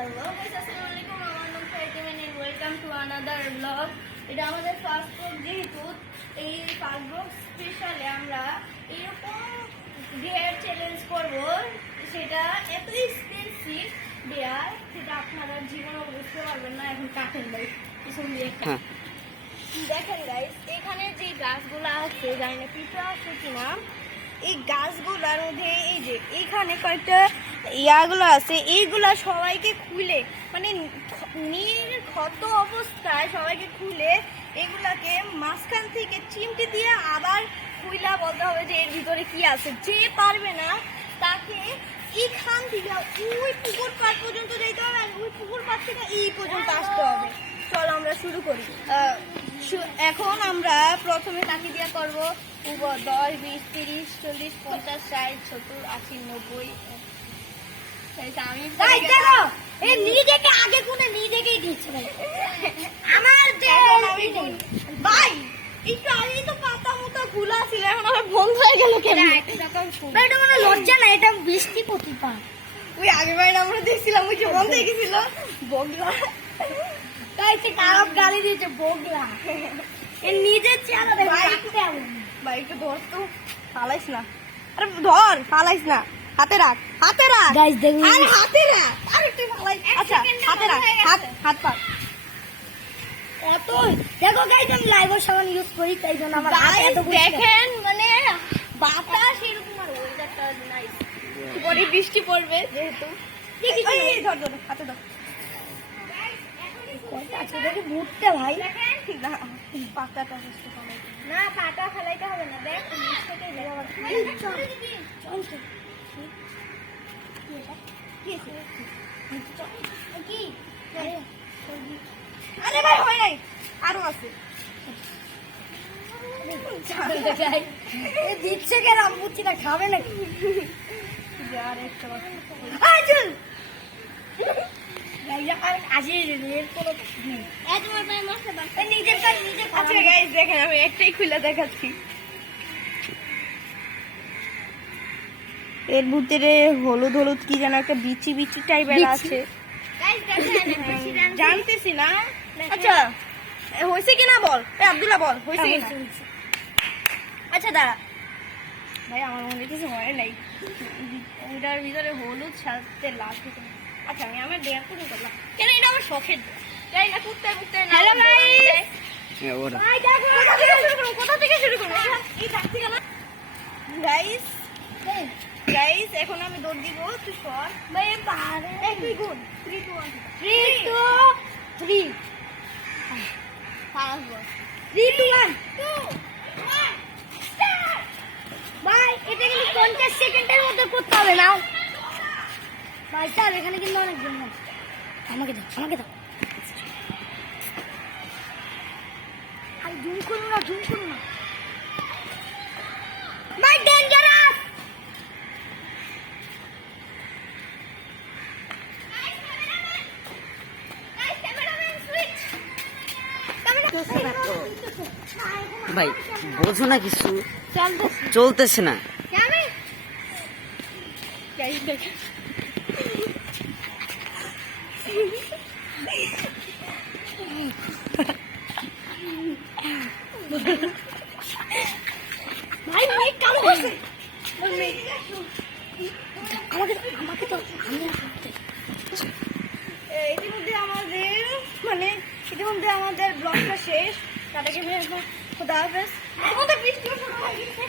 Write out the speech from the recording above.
Hello guys, আসসালামু আলাইকুম। আমার নাম Fatima and welcome to another blog. এটা আমাদের ফার্স্ট ব্লগ, যেহেতু এই ফার্স্ট ব্লগ স্পেশালে আমরা এরকম ডেয়ার চ্যালেঞ্জ করব, সেটা এত এক্সপেন্সিভ ডেয়ার সেটা আপনারা জীবনে বুঝতে পারবেন না। এখন কাটেন গাইস, পিছন দিয়ে দেখেন গাইস, এখানে যে গাছগুলো আছে, জানি না পিঁপড়া আছে কিনা, এই গাছগুলোর মধ্যে এই যে এইখানে কয়েকটা ইয়াগুলো আছে, এইগুলা সবাইকে খুলে মানে নির্ক্ষত অবস্থায় সবাইকে খুলে এগুলাকে মাঝখান থেকে চিমটি দিয়ে আবার খুইলা বলতে হবে যে এর ভিতরে কি আছে। যে পারবে না তাকে এইখান থেকে ওই পুকুর পাড় পর্যন্ত যেতে হবে, আর ওই পুকুর পাড় থেকে এই পর্যন্ত আসতে হবে। চলো আমরা শুরু করি। এখন আমরা প্রথমে কাকি দিয়া করবো 10, 20, 30, 40, 50, 60, 70, 80, 90। আমি নিজেকে আগে কোনে নিজেকেই দিচ্ছে ভাই। আমার ভাই একটু আগেই তো পাতা মতো খোলা ছিল, এখন আবার বন্ধ হয়ে গেল কেন? এটা মানে লজ্জা না, এটা বৃষ্টি প্রতিপা। ওই আগের বার আমরা দেখছিলাম ওই যে বন্ধ হয়ে গেছিল বগলা, তাই সে খারাপ গালি দিয়েছে বগলা। এর নিজের চেহারা দেখ ভাই, একটু ধর তো, ফালাইস না। আরে ধর, ফালাইস না, হাতে রাখ, হাতে রাখ গাইস, দেখুন আরে হাতে রাখ, আর একটু ফালাই। আচ্ছা হাতে রাখ, হাত পা অত দেখো গাইস, আমি লাইভের সামান ইউজ করি, তাই জন্য আমার হাত এত দেখেন, মানে বাতাস এরকম আর ওয়েদারটা নাইস। পরে বৃষ্টি পড়বে যেহেতু। এই ধর ধর, হাতে ধর। আচ্ছা দেখি ভুটতে ভাই, না পাতাটা না, পাতা ফেলাইতে হবে না। দেখ আরে ভাই হয় নাই, আরো আছে দিচ্ছে কেন আমি বুঝছি না, খাবে নাকি? আমি একটাই খুলে দেখাচ্ছি। এর ভিতরে হলুদ হলুদ কি যেন একটা বিচি বিচি টাইপের আছে, জানতেছি না। আচ্ছা হয়েছে কিনা বল, আব্দুল্লাহ বল হয়েছে কিনা। আচ্ছা দাঁড়া ভাই, আমার মনে কিছু হয় নাই, ওটার ভিতরে হলুদ সাথে লাল কিছু। আচ্ছা আমি আমার দেয়া শুরু করলাম, কেন এটা আমার শখের যাই না, কুত্তে কুত্তে না। কোথা থেকে শুরু করবো? গাইস গাইস, এখন আমি দৌড় দিব, তুই সর ভাই, তুই গুণ 3, 2, 1, 3, 2, 3, 3, 2, 1, 2, 1, স্টার্ট। ভাই এটা কিন্তু 50 সেকেন্ডের মধ্যে করতে হবে না ভাই, স্যার এখানে কিন্তু অনেক জন। আমাকে দাও, আমাকে দাও। আর জুম করুন না, জুম করুন না ভাই, ডেঞ্জারাস। ভাই বোঝো না কিছু, চলতেছে না। ভাই ভাই কালো আছে, আমাকে আমাকে তো ইতিমধ্যে আমাদের মানে ইতিমধ্যে আমাদের ব্লগটা শেষ। তাদেরকে খোদা হাফেজ। আমাদের বৃষ্টিও শুরু হয়ে গেছে।